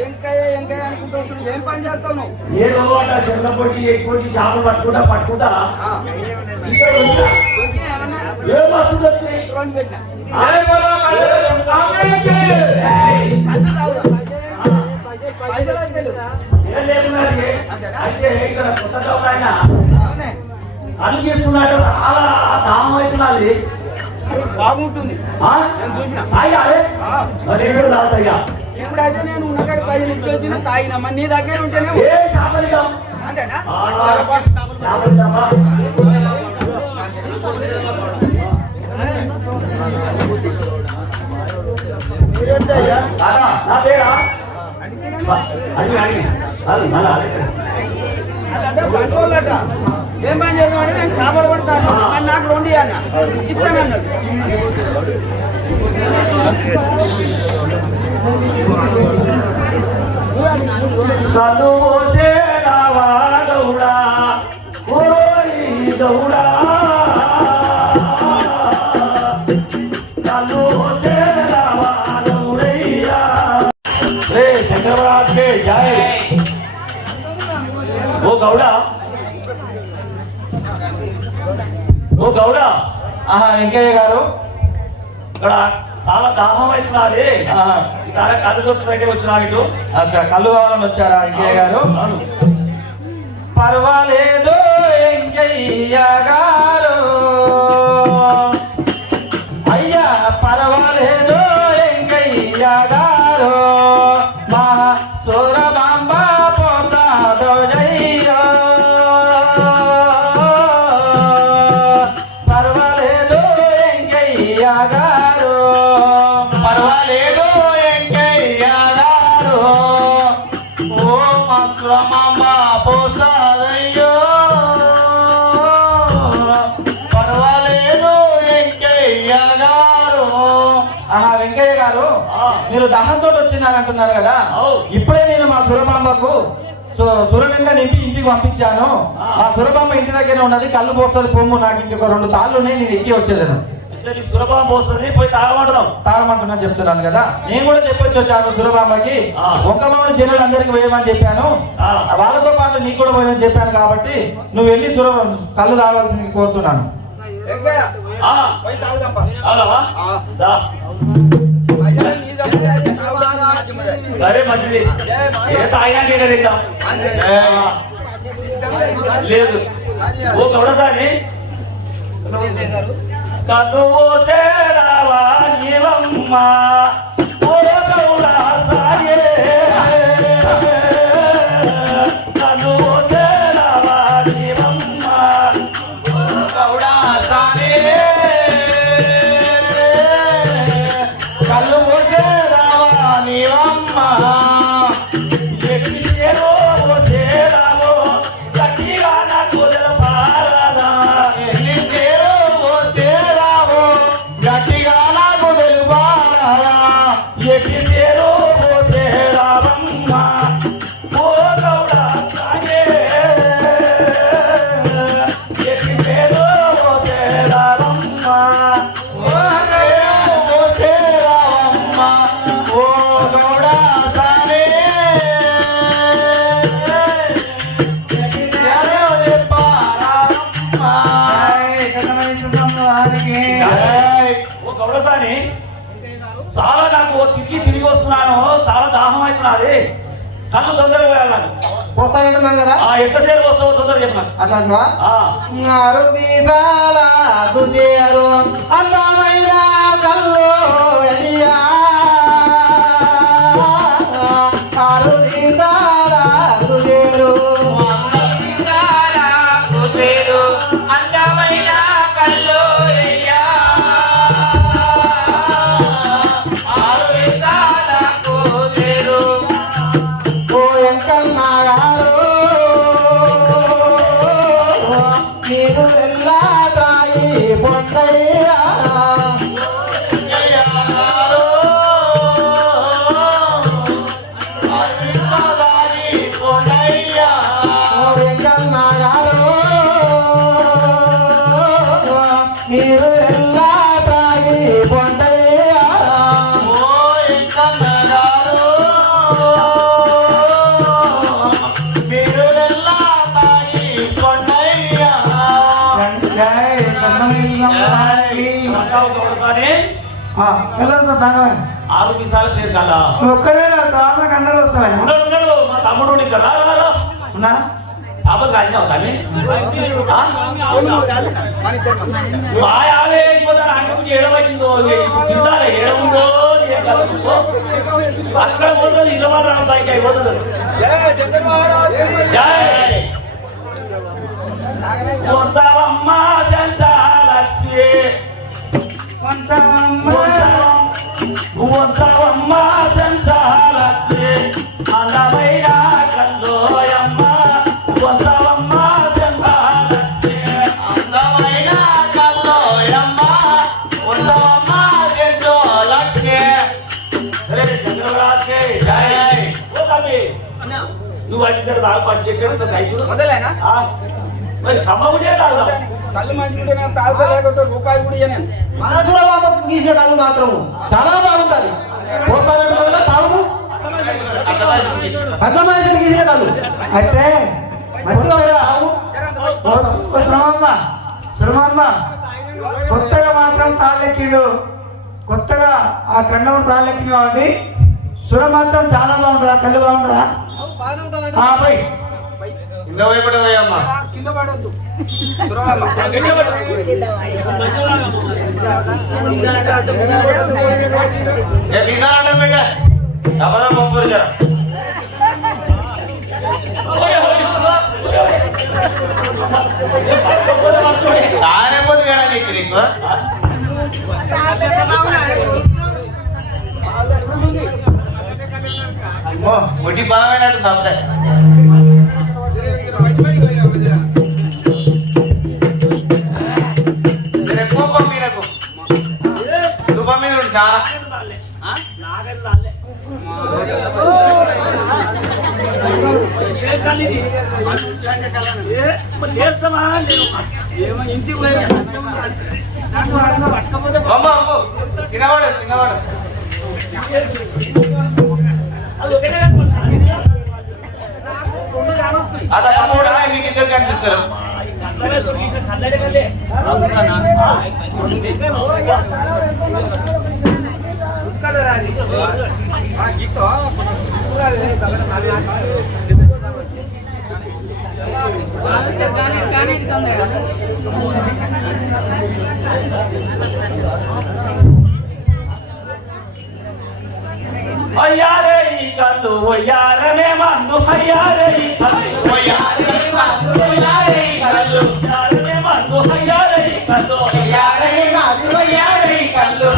ఎంకాయ అనుకుంటున్నావు ఏం పని చేస్తావు నువ్వు ఏదో అట్లా చెట్ల పొట్టి ఏ పొట్టి చేపలు పట్టుకుంటా పట్టుకుంటా ఏ మరి. అయితే ఇక్కడ కొత్త ఆయన అడుగు చేస్తున్నాడు చాలా దాహం అవుతున్నది బాగుంటుంది. అదే తాగుతాయ్యా? ఇప్పుడైతే నేను ఉన్నకాడ పైసలు ఇచ్చి వచ్చిన తాగినమ్మా నీ దగ్గర ఉంటేనే అంతేనా? నా పేరా? అడిగి అడిగి. అది మళ్ళా అడిగి అదంటే బంటోళ్ళట ఏం పని చేద్దామంటే నేను చేపలు పడతాను అని నాకు లోన్ ఇవ్వాలి ఇస్తానన్నాడు కన్ను పోసే ఆహా వెంకయ్య గారు. ఇక్కడ చాలా దాహం అవుతున్నది. ఇక్కడ కళ్ళు చూస్తున్నట్టే వచ్చినా ఇటు. అచ్చా కళ్ళు కావాలని వచ్చారా వెంకయ్య గారు. పర్వాలేదు వెంకయ్య గారు. అయ్యా పర్వాలేదు వెంకయ్య గారు. కదా. ఇప్పుడే నేను మా సురమాంబకు సు- సురనిండా నింపి ఇంటికి పంపించాను. ఆ. సురమాంబ ఇంటి దగ్గర ఉన్నది. కళ్ళు పోస్తుంది పొమ్ము నాకు ఇంకొక రెండు తాళ్ళు నేను ఎక్కి వచ్చేదాను పోస్తుంది పోయి తాగమంటున్నాం తాగమంటున్నా చెప్తున్నాను కదా? నేను కూడా చెప్పొచ్చు వచ్చాను సురమాంబకి ఆ. ఒక్కమామని జనులు అందరికి వేయమని చెప్పాను. వాళ్ళతో పాటు నీకు కూడా పోయమని చెప్పాను కాబట్టి నువ్వు వెళ్ళి సుర కళ్ళు తాగవలసింది కోరుతున్నాను. పోయి తాగుదాం, నా సరే మంచిది ఏ తాగినాక ఇక్కడ తిందాం లేదు ఓ కవడసారి కన్ను పోసే రావా తొందరగా పోయాలి పోతానంటున్నాను కదా? ఆ ఎంతసేపు వస్తావో తొందరగా చెప్పినాను అట్లా? తాగవే? ఆరు చేయాల నువ్వు ఒక్కడే తాగడానికి అందరూ వస్తావా ఉన్నాడు ఉన్నాడు మా తమ్ముడు ఇక్కడ. ఉన్నా? ఆపద కాల్చినావు కానీ ఆ? మన ఇద్దరు మనం. మా యావే అయిపోతాను అంగం ఏడవైందో నిజాలే ఏడవుందో అక్కడ పోతుంది ఇరవై రావడం బయట అయిపోతుంది కొంతవమ్మ కొంతవమ్మ సంచాలక్ష్మి అందమైన కల్లోయమ్మ. కొంతవమ్మ సంచాలక్ష్మి అందమైన కల్లోయమ్మ. కొంతవమ్మ సంచాలక్ష్మి రే చంద్రరాజే జై ఓ తమ్మి నువ్వు అడిగితే నాకు పని చెప్పాడు సైజు. మొదలేనా? మరి ఖమ్మం ఉండే కాదు. కళ్ళు మంచుకుంటే నేను తాగుతా రూపాయలు కూడా ఇయ్యను. మాధురబాబు గీసిన కళ్ళు మాత్రం చాలా బాగుంటుంది. పోతానంటే తాగు. అట్లా మనిషిని గీసిన కళ్ళు. అయితే కొత్తగా మాత్రం తాళ్ళెక్కిడు. కొత్తగా ఆ కండం తాళ్ళెక్కిన వాడిని సుర మాత్రం చాలా బాగుంటుందా. కళ్ళు బాగుంటుందా? ఆ, పోయి కింద పడొద్దు. ఒడ్డి బాగైనట్టు తప్పుతాయి కోపం మీరకు రూపం మీద ఉండు చాలా అమ్మ అమ్మ తినవాడు తినవాడు అదా తమ్ముడా మీకు ఇద్దరు కనిపిస్తారు అయ్యారే ఈ కన్ను ఒయ్యారమే మన్ను అయ్యారే ఈ కన్ను. ఒయ్యారే మన్ను ఒయ్యారే ఈ కన్ను ఒయ్యారమే మన్ను అయ్యారే ఈ కన్ను. ఒయ్యారే మన్ను ఒయ్యారే ఈ కన్ను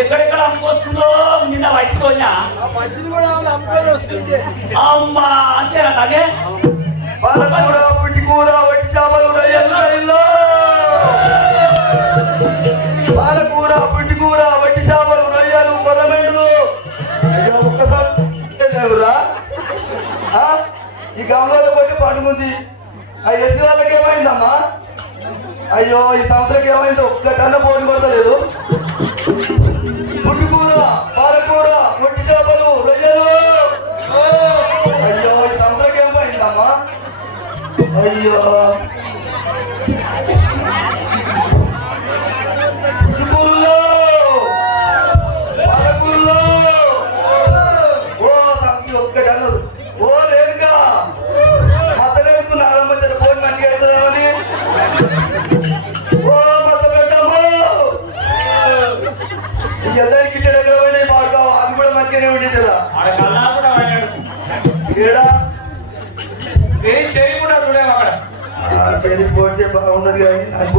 ఎక్కడెక్కడ అమ్ముకొస్తుందో నిన్న పట్టుకోనా అమ్మా అంతేనా అదే పాలకూర పుట్టి కూర వట్టి చేపలు పాలకూర పుట్టి కూర వట్టి చేపలు రొయ్యలు? ఈ గమలలో కొట్టి పండుగుంది ఆ ఎన్ని వాళ్ళకి ఏమైందమ్మా? అయ్యో ఈ సంవత్సరం ఏమైందో ఒక్క టన్న పోటీ కొడతలేదు Come on. President at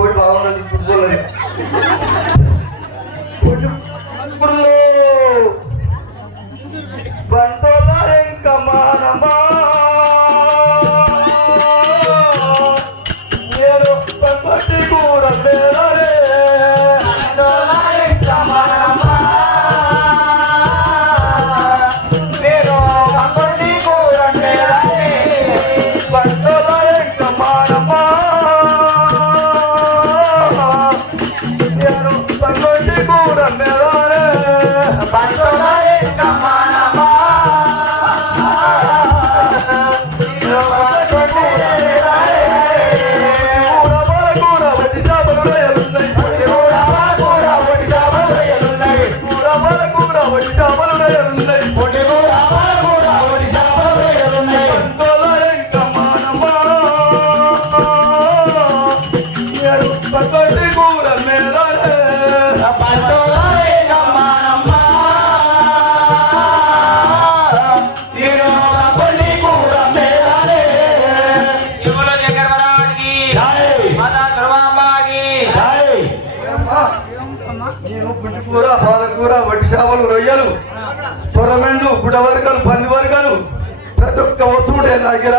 ఒక్క వస్తువు నా దగ్గర?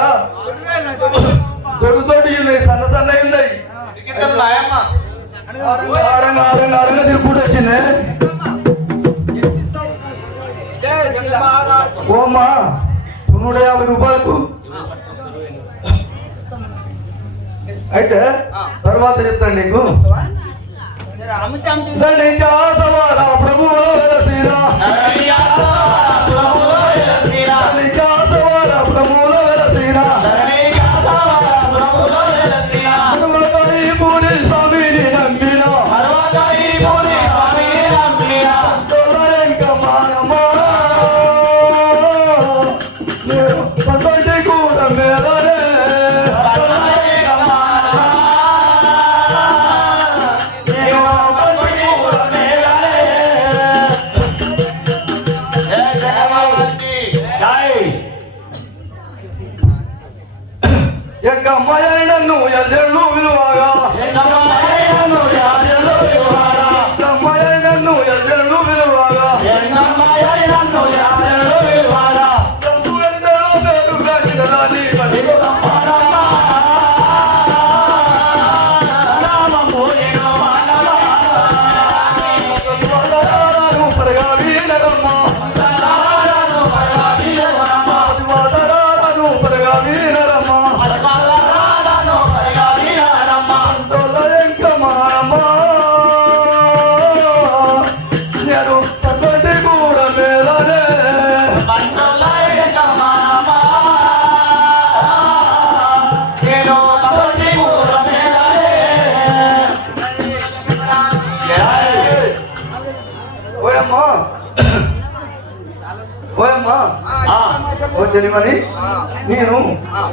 ఉన్నాయి సన్న సన్న ఉన్నాయి. ఆడంగా ఆడంగా ఆడంగా వచ్చింది. ఓమ్మా నూట యాభై రూపాయలకు. అయితే తర్వాత చెప్తాను నీకు. దండికాసవార ప్రభువు ఓ తెలియమని నేను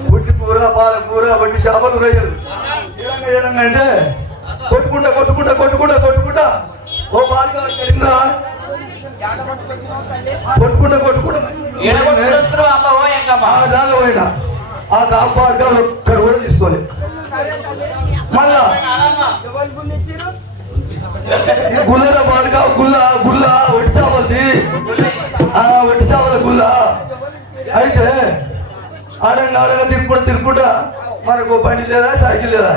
పుట్టి కూర పాలకూర వట్టి చేపలు రొయ్యలు. ఏడంగా ఏడంగా అంటే కొట్టుకుంటా కొట్టుకుంటా కొట్టుకుంటా కొట్టుకుంటా. ఓ బాగా కొట్టుకుంటా కొట్టుకుంటా. ఆ దాకా పోయినా. ఆ కాపాడుగా ఒక్కడ కూడా తీసుకోలే. మళ్ళా ఈ గుల్లల బాడుగా గుల్ల గుల్ల వట్టి చేపలది ఆ వట్టి చేపల గుల్ల అయితే ఆడంగా ఆడంగా తిరుక్కుంటా తిరుక్కుంటా మనకు బండి లేదా సైకిల్ లేదా?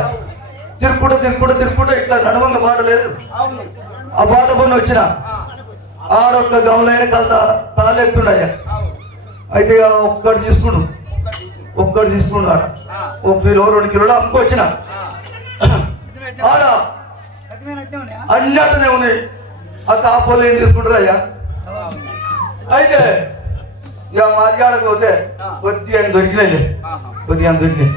తిరుక్కుంటా తిరుక్కుంటా తిరుక్కుంటా ఇట్లా నడవంగా బాట లేదు. ఆ బాట పని వచ్చిన ఆడొక్క గమలైన కల తాళెత్తుండయ్యా అయితే ఇక ఒక్కటి తీసుకుండు. ఒక్కటి తీసుకుండు ఆడ. ఒక కిలో రెండు కిలోలు అమ్ముకొచ్చిన. ఆడ అన్ని అట్టనే ఉన్నాయి. ఆ కాపోలు ఏం తీసుకుంటారు అయ్యా అయితే ఇక మార్గాడకు పోతే కొద్దిగా ఆయన దొరికినాయి కొద్దిగా ఆయన దొరికినాయి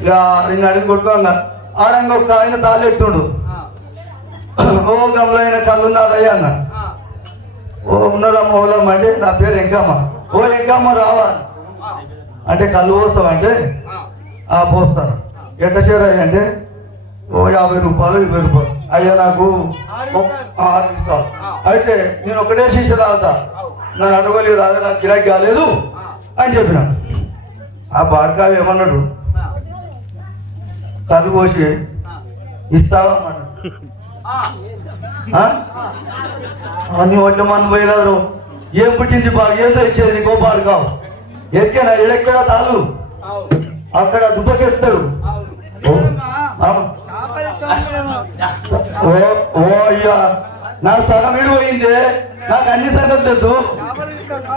ఇక నేను అడిగి కొట్టుకోగా ఆడంగా ఒక ఆయన తాళెత్తుండు ఓ గమలో ఆయన కళ్ళున్నాడయ్యా అన్న ఓ ఉన్నదమ్మ ఓలమ్మ అంటే నా పేరు ఎంకమ్మ ఓ ఎంకమ్మ రావా అంటే కళ్ళు పోస్తామంటే ఆ పోస్తాను ఎట్ట చేరాయి అంటే ఓ యాభై రూపాయలు ఇరవై రూపాయలు అయ్యా నాకు ఆరు ఇస్తాను అయితే నేను ఒకటే శీష తాగుతా నన్ను అడగలేదు అదే నాకు గిరాకీ కాలేదు అని చెప్పినాడు. ఆ బాడకావి ఏమన్నాడు? కళ్ళు పోసి ఇస్తావా అన్ని ఒడ్ల మంది పోయేదారు ఏం పుట్టింది బాగా ఏం తెచ్చేది గోపాలు కావు ఎక్కేనా? ఎడెక్కడ తాళ్ళు? అక్కడ దుబ్బకేస్తాడు ఓ ఓ అయ్యా నా సగం విడిపోయింది నాకు అన్ని సంగతి తెలుసు.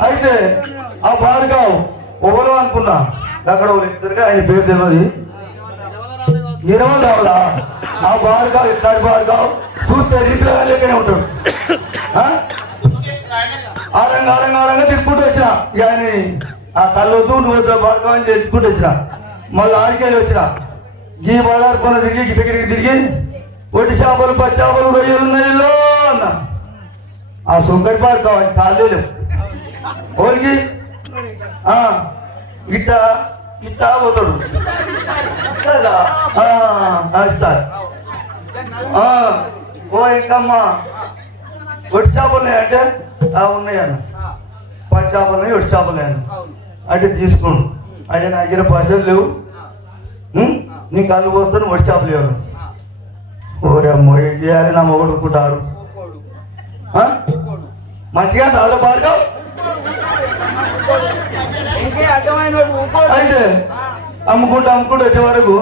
అయితే ఆ బాడుగావు ఒకరు అనుకున్నా. అక్కడ ఇద్దరుగా ఆయన పేరు తెలియదు ఇరవై కావాలా ఆ బాడుగావు ఇట్లాంటి బాడుగావు చూస్తే రీప్లే లేకనే ఉంటాడు. ఆ? ఆ ఆడంగా ఆడంగా తిప్పుకుంటూ వచ్చిన. ఆయన ఆ కళ్ళొద్దు నువ్వు బాడుగావు అని చేసుకుంటూ వచ్చిన. మళ్ళీ ఆడికెళ్ళి వచ్చిన. ఈ బజార్ కొన తిరిగి గిట తిరిగి ఒట్టి చేపలు పచ్చి చేపలు రొయ్యలు ఉన్నాయి అన్న. ఆ సుంకటి పార్కావు కావాలి కాళ్ళు లేవు ఓడికి ఆ, ఇట్ట ఇట్ట పోతాడు ఇస్తాడా? ఆ, ఆ, ఇస్తాడు ఆ, ఓ ఇంకమ్మ ఒట్టి చేపలు ఉన్నాయంటే ఉన్నాయన్న పచ్చి చేపలు ఉన్నాయి చేపలు అంటే తీసుకోండు అంటే నా దగ్గర పైసలు లేవు నీ కళ్ళు పోస్తాను ఒట్టి చేపలు లేవు ఓరే అమ్మో ఏం చేయాలి నా మొగుడు కుంటాడు మంచిగా చాలా బాగా ఇంకే అడ్డమైన వాడు ఊరుకోడు. అయితే అమ్ముకుంటూ అమ్ముకుంటూ వచ్చే వరకు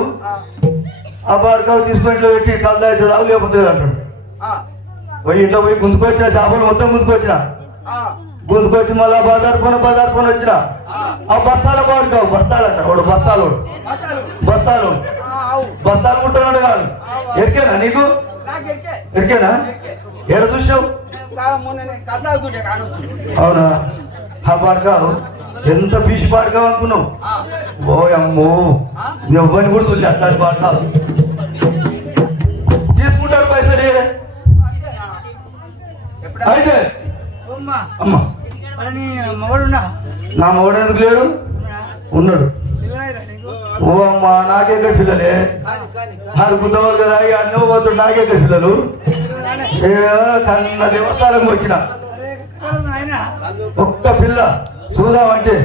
ఆ. బాడకావు తీసుకొని ఇంట్లో పెట్టి కళ్ళు అయితే రావు లేకపోతే అంటాడు. పోయి ఇంట్లో పోయి గుంతుకొచ్చిన చేపలు మొత్తం గుంతుకొచ్చిన ఆ, గుంతుకొచ్చి మళ్ళీ బజార్ పోన బజార్ పోన వచ్చిన. ఆ. బస్తాల బాడుకావు బస్తాలంట వాడు బస్తాలు. బస్తాలు. బస్తాలు. ఉంటున్నాడు కాదు. ఎరికేనా నీకు? నాకు ఎక్కే. ఎరికేనా? ఎడ చూసావు. అవునా? ఆ బాడకావు ఎంత పీసి బాడకావు అనుకున్నావు? ఓ అమ్మో ఎవ్వని కూడా చూసి అట్లాంటి బాడకావు తీసుకుంటాడు పైసలు? అయితే అమ్మా, నీ మొగుడు ఎందుకు లేడు? ఉన్నాడా? నీకు? ఓ అమ్మా నాకెక్కడ పిల్లలే నాకు గుద్దవాళ్ళు కదా అన్నీ పోతాడు నాకెక్కడ పిల్లలు ఏ కన్న దేవస్థానం వచ్చిన? ఒక్క పిల్ల చూద్దామంటే.